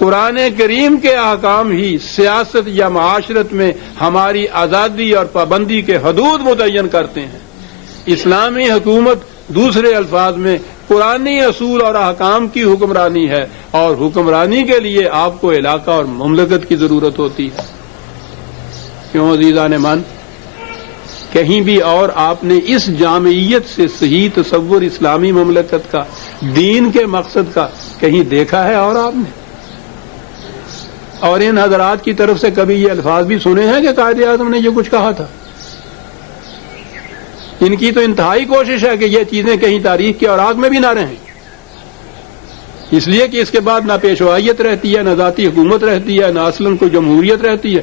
قرآن کریم کے احکام ہی سیاست یا معاشرت میں ہماری آزادی اور پابندی کے حدود متعین کرتے ہیں۔ اسلامی حکومت دوسرے الفاظ میں قرآنی اصول اور احکام کی حکمرانی ہے، اور حکمرانی کے لیے آپ کو علاقہ اور مملکت کی ضرورت ہوتی ہے۔ کیوں عزیزان من؟ کہیں بھی اور آپ نے اس جامعیت سے صحیح تصور اسلامی مملکت کا، دین کے مقصد کا کہیں دیکھا ہے؟ اور آپ نے اور ان حضرات کی طرف سے کبھی یہ الفاظ بھی سنے ہیں کہ قائد اعظم نے یہ کچھ کہا تھا؟ ان کی تو انتہائی کوشش ہے کہ یہ چیزیں کہیں تاریخ کے اوراق میں بھی نہ رہیں، اس لیے کہ اس کے بعد نہ پیشوائیت رہتی ہے، نہ ذاتی حکومت رہتی ہے، نہ اصلاً کوئی جمہوریت رہتی ہے۔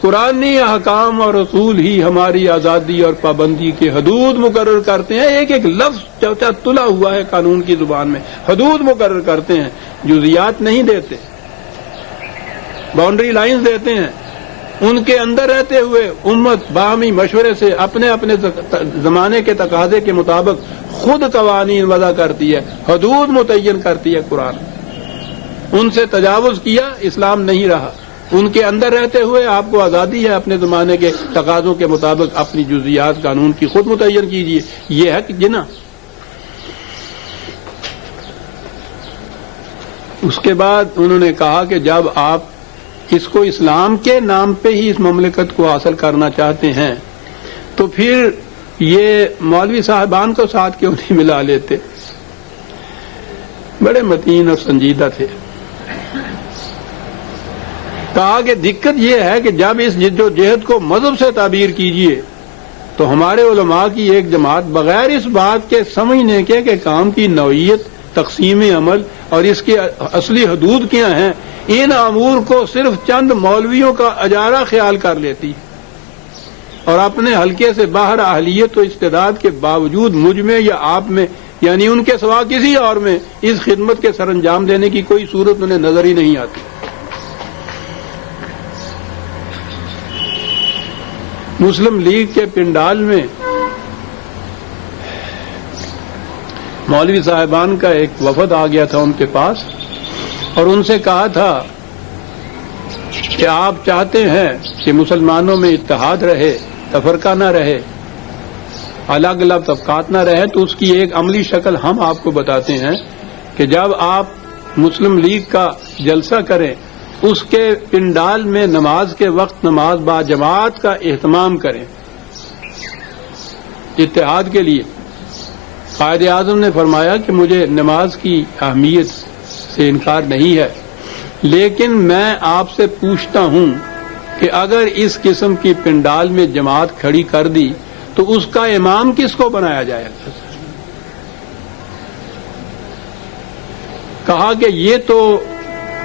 قرآنی احکام اور اصول ہی ہماری آزادی اور پابندی کے حدود مقرر کرتے ہیں۔ ایک ایک لفظ چوچا تلا ہوا ہے قانون کی زبان میں، حدود مقرر کرتے ہیں، جزیات نہیں دیتے، باؤنڈری لائنز دیتے ہیں۔ ان کے اندر رہتے ہوئے امت باہمی مشورے سے اپنے اپنے زمانے کے تقاضے کے مطابق خود قوانین وضع کرتی ہے، حدود متعین کرتی ہے قرآن۔ ان سے تجاوز کیا اسلام نہیں رہا۔ ان کے اندر رہتے ہوئے آپ کو آزادی ہے اپنے زمانے کے تقاضوں کے مطابق اپنی جزیات قانون کی خود متعین کیجیے۔ یہ ہے کہ جنا۔ اس کے بعد انہوں نے کہا کہ جب آپ اس کو اسلام کے نام پہ ہی اس مملکت کو حاصل کرنا چاہتے ہیں تو پھر یہ مولوی صاحبان کو ساتھ کیوں نہیں ملا لیتے؟ بڑے متین اور سنجیدہ تھے۔ کہا کہ دقت یہ ہے کہ جب اس جد و جہد کو مذہب سے تعبیر کیجئے تو ہمارے علماء کی ایک جماعت بغیر اس بات کے سمجھنے کے کہ کام کی نوعیت، تقسیم عمل اور اس کے اصلی حدود کیا ہیں، ان امور کو صرف چند مولویوں کا اجارہ خیال کر لیتی اور اپنے حلقے سے باہر اہلیت و استعداد کے باوجود مجھ میں یا آپ میں، یعنی ان کے سوا کسی اور میں، اس خدمت کے سر انجام دینے کی کوئی صورت انہیں نظر ہی نہیں آتی۔ مسلم لیگ کے پنڈال میں مولوی صاحبان کا ایک وفد آ گیا تھا ان کے پاس، اور ان سے کہا تھا کہ آپ چاہتے ہیں کہ مسلمانوں میں اتحاد رہے، تفرقہ نہ رہے، الگ الگ طبقات نہ رہے، تو اس کی ایک عملی شکل ہم آپ کو بتاتے ہیں کہ جب آپ مسلم لیگ کا جلسہ کریں، اس کے پنڈال میں نماز کے وقت نماز با جماعت کا اہتمام کریں اتحاد کے لیے۔ قائد اعظم نے فرمایا کہ مجھے نماز کی اہمیت سے انکار نہیں ہے، لیکن میں آپ سے پوچھتا ہوں کہ اگر اس قسم کی پنڈال میں جماعت کھڑی کر دی تو اس کا امام کس کو بنایا جائے گا؟ کہا کہ یہ تو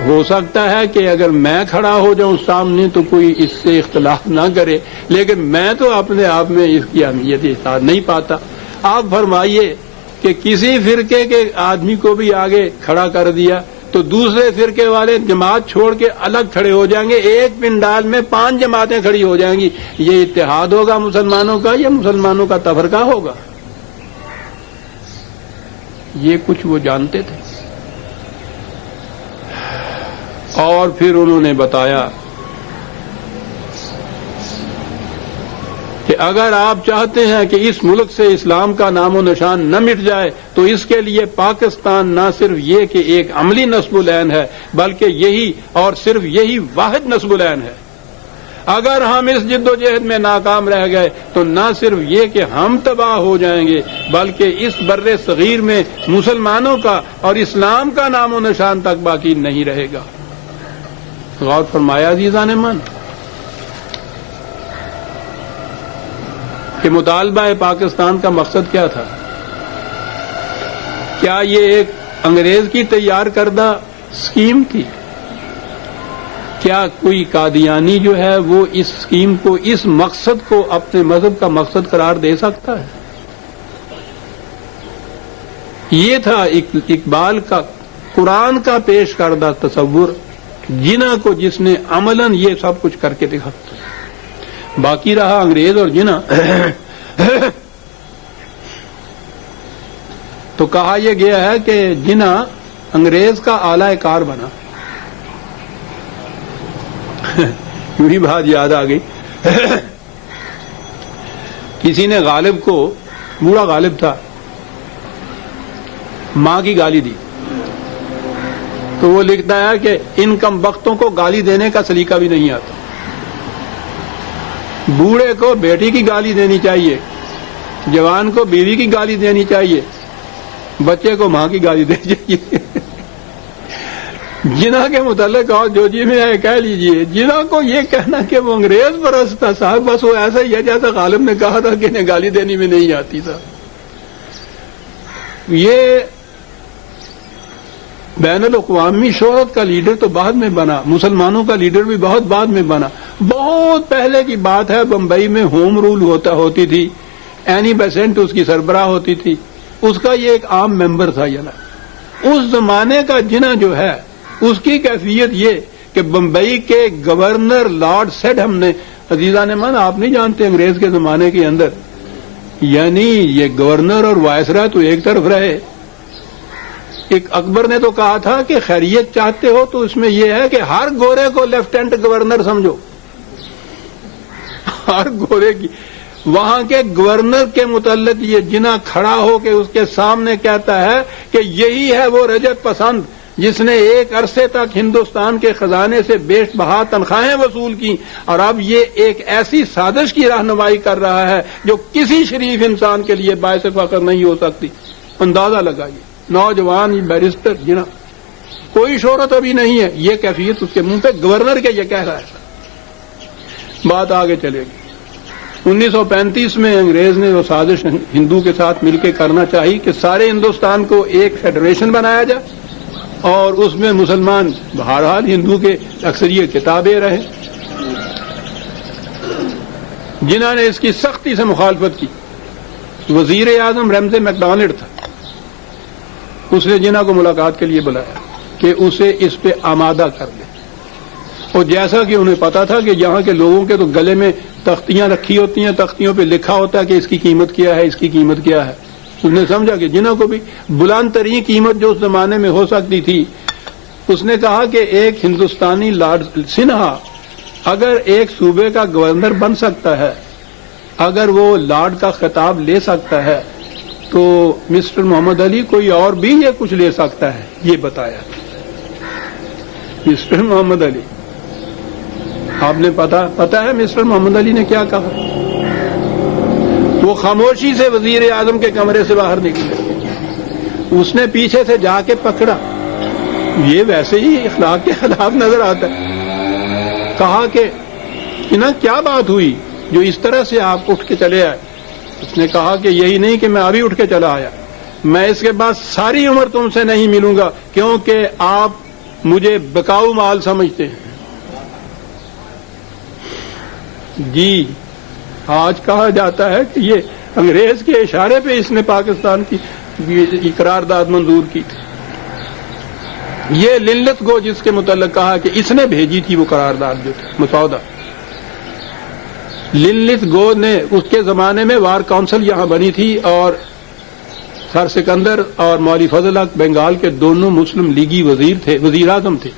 ہو سکتا ہے کہ اگر میں کھڑا ہو جاؤں سامنے تو کوئی اس سے اختلاف نہ کرے، لیکن میں تو اپنے آپ میں اس کی اہمیت احساس نہیں پاتا۔ آپ فرمائیے کہ کسی فرقے کے آدمی کو بھی آگے کھڑا کر دیا تو دوسرے فرقے والے جماعت چھوڑ کے الگ کھڑے ہو جائیں گے، ایک پنڈال میں 5 جماعتیں کھڑی ہو جائیں گی۔ یہ اتحاد ہوگا مسلمانوں کا یا مسلمانوں کا تفرقہ ہوگا؟ یہ کچھ وہ جانتے تھے۔ اور پھر انہوں نے بتایا کہ اگر آپ چاہتے ہیں کہ اس ملک سے اسلام کا نام و نشان نہ مٹ جائے تو اس کے لیے پاکستان نہ صرف یہ کہ ایک عملی نصب العین ہے بلکہ یہی اور صرف یہی واحد نصب العین ہے۔ اگر ہم اس جد و جہد میں ناکام رہ گئے تو نہ صرف یہ کہ ہم تباہ ہو جائیں گے بلکہ اس بر صغیر میں مسلمانوں کا اور اسلام کا نام و نشان تک باقی نہیں رہے گا۔ غور فرمایا عزیزان من کہ مطالبہ پاکستان کا مقصد کیا تھا؟ کیا یہ ایک انگریز کی تیار کردہ اسکیم تھی؟ کیا کوئی قادیانی جو ہے وہ اس اسکیم کو، اس مقصد کو اپنے مذہب کا مقصد قرار دے سکتا ہے؟ یہ تھا اقبال کا قرآن کا پیش کردہ تصور، جنا کو جس نے عملاً یہ سب کچھ کر کے دکھاتا۔ باقی رہا انگریز اور جنا، تو کہا یہ گیا ہے کہ جنا انگریز کا اعلی کار بنا یوں ہی بات یاد آ گئی. کسی نے غالب کو، بوڑھا غالب تھا، ماں کی گالی دی تو وہ لکھتا ہے کہ ان کم بختوں کو گالی دینے کا سلیقہ بھی نہیں آتا. بوڑھے کو بیٹی کی گالی دینی چاہیے، جوان کو بیوی کی گالی دینی چاہیے، بچے کو ماں کی گالی دینی چاہیے. جناح کے متعلق اور جو جی میں آئے کہہ لیجئے، جناح کو یہ کہنا کہ وہ انگریز پرست تھا صاحب، بس وہ ایسا ہی ہے جیسا غالب نے کہا تھا کہ انہیں گالی دینی بھی نہیں آتی تھا. یہ بین الاقوامی شہرت کا لیڈر تو بعد میں بنا، مسلمانوں کا لیڈر بھی بہت بعد میں بنا. بہت پہلے کی بات ہے، بمبئی میں ہوم رول ہوتی تھی، اینی بیسنٹ اس کی سربراہ ہوتی تھی، اس کا یہ ایک عام ممبر تھا. اس زمانے کا جناح جو ہے اس کی کیفیت یہ کہ بمبئی کے گورنر لارڈ سیڈ ہم نے، عزیزان من آپ نہیں جانتے انگریز کے زمانے کے اندر، یعنی یہ گورنر اور وائسرا تو ایک طرف رہے. ایک اکبر نے تو کہا تھا کہ خیریت چاہتے ہو تو اس میں یہ ہے کہ ہر گورے کو لیفٹیننٹ گورنر سمجھو، ہر گورے کی. وہاں کے گورنر کے متعلق یہ جناح کھڑا ہو کے اس کے سامنے کہتا ہے کہ یہی ہے وہ رجت پسند جس نے ایک عرصے تک ہندوستان کے خزانے سے بیش بہا تنخواہیں وصول کی، اور اب یہ ایک ایسی سازش کی رہنمائی کر رہا ہے جو کسی شریف انسان کے لیے باعث فخر نہیں ہو سکتی. اندازہ لگائیے، نوجوان بیرسٹر جناح، کوئی شہرت ابھی نہیں ہے، یہ کیفیت اس کے منہ پہ، گورنر کے یہ کہہ رہا ہے. بات آگے چلے گی. 1935 میں انگریز نے وہ سازش ہندو کے ساتھ مل کے کرنا چاہی کہ سارے ہندوستان کو ایک فیڈریشن بنایا جائے اور اس میں مسلمان بہرحال ہندو کے اکثریت کتابیں رہے. جنہوں نے اس کی سختی سے مخالفت کی. وزیر اعظم ریمزے میکڈونلڈ تھا، اس نے جناح کو ملاقات کے لیے بلایا کہ اسے اس پہ آمادہ کر دے. اور جیسا کہ انہیں پتا تھا کہ یہاں کے لوگوں کے تو گلے میں تختیاں رکھی ہوتی ہیں، تختیوں پہ لکھا ہوتا ہے کہ اس کی قیمت کیا ہے، اس کی قیمت کیا ہے. اس نے سمجھا کہ جناح کو بھی بلند ترین قیمت جو اس زمانے میں ہو سکتی تھی. اس نے کہا کہ ایک ہندوستانی لارڈ سنہا اگر ایک صوبے کا گورنر بن سکتا ہے، اگر وہ لارڈ کا خطاب لے سکتا ہے، تو مسٹر محمد علی کوئی اور بھی یہ کچھ لے سکتا ہے. یہ بتایا مسٹر محمد علی. آپ نے پتا ہے مسٹر محمد علی نے کیا کہا؟ وہ خاموشی سے وزیر اعظم کے کمرے سے باہر نکلے. اس نے پیچھے سے جا کے پکڑا، یہ ویسے ہی اخلاق کے خلاف نظر آتا ہے. کہا کہ انہیں کیا بات ہوئی جو اس طرح سے آپ اٹھ کے چلے آئے؟ اس نے کہا کہ یہی نہیں کہ میں ابھی اٹھ کے چلا آیا، میں اس کے بعد ساری عمر تم سے نہیں ملوں گا کیونکہ آپ مجھے بکاؤ مال سمجھتے ہیں. جی آج کہا جاتا ہے کہ یہ انگریز کے اشارے پہ اس نے پاکستان کی قرارداد منظور کی تھی. یہ للت گو جس کے متعلق کہا کہ اس نے بھیجی تھی وہ قرارداد جو تھی مسودہ، للت گو نے، اس کے زمانے میں وار کونسل یہاں بنی تھی اور سر سکندر اور مولوی فضل حق بنگال کے دونوں مسلم لیگی وزیر اعظم تھے.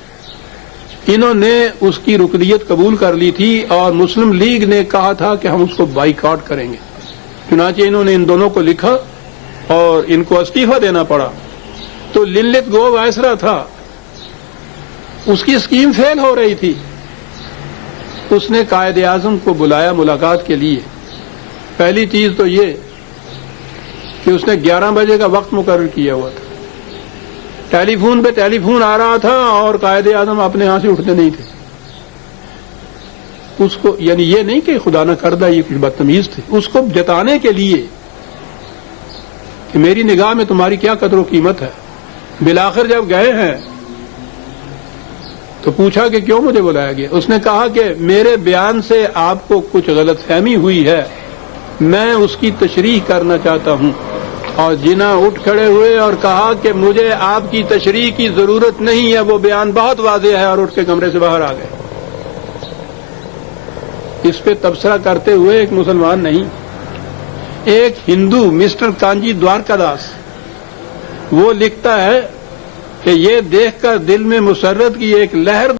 انہوں نے اس کی رکنیت قبول کر لی تھی اور مسلم لیگ نے کہا تھا کہ ہم اس کو بائیکاٹ کریں گے. چنانچہ انہوں نے ان دونوں کو لکھا اور ان کو استعفیٰ دینا پڑا. تو للت گو وائسرا تھا، اس کی اسکیم فیل ہو رہی تھی. اس نے قائد اعظم کو بلایا ملاقات کے لیے. پہلی چیز تو یہ کہ اس نے 11 بجے کا وقت مقرر کیا ہوا تھا. ٹیلی فون پہ ٹیلی فون آ رہا تھا اور قائد اعظم اپنے ہاں سے اٹھتے نہیں تھے. اس کو یعنی یہ نہیں کہ خدا نہ کردہ یہ کچھ بدتمیز تھے، اس کو جتانے کے لیے کہ میری نگاہ میں تمہاری کیا قدر و قیمت ہے. بالآخر جب گئے ہیں تو پوچھا کہ کیوں مجھے بلایا گیا. اس نے کہا کہ میرے بیان سے آپ کو کچھ غلط فہمی ہوئی ہے، میں اس کی تشریح کرنا چاہتا ہوں. اور جناح اٹھ کھڑے ہوئے اور کہا کہ مجھے آپ کی تشریح کی ضرورت نہیں ہے، وہ بیان بہت واضح ہے، اور اٹھ کے کمرے سے باہر آ گئے. اس پہ تبصرہ کرتے ہوئے ایک مسلمان نہیں، ایک ہندو مسٹر کانجی دوارکا داس، وہ لکھتا ہے کہ یہ دیکھ کر دل میں مسرت کی ایک لہر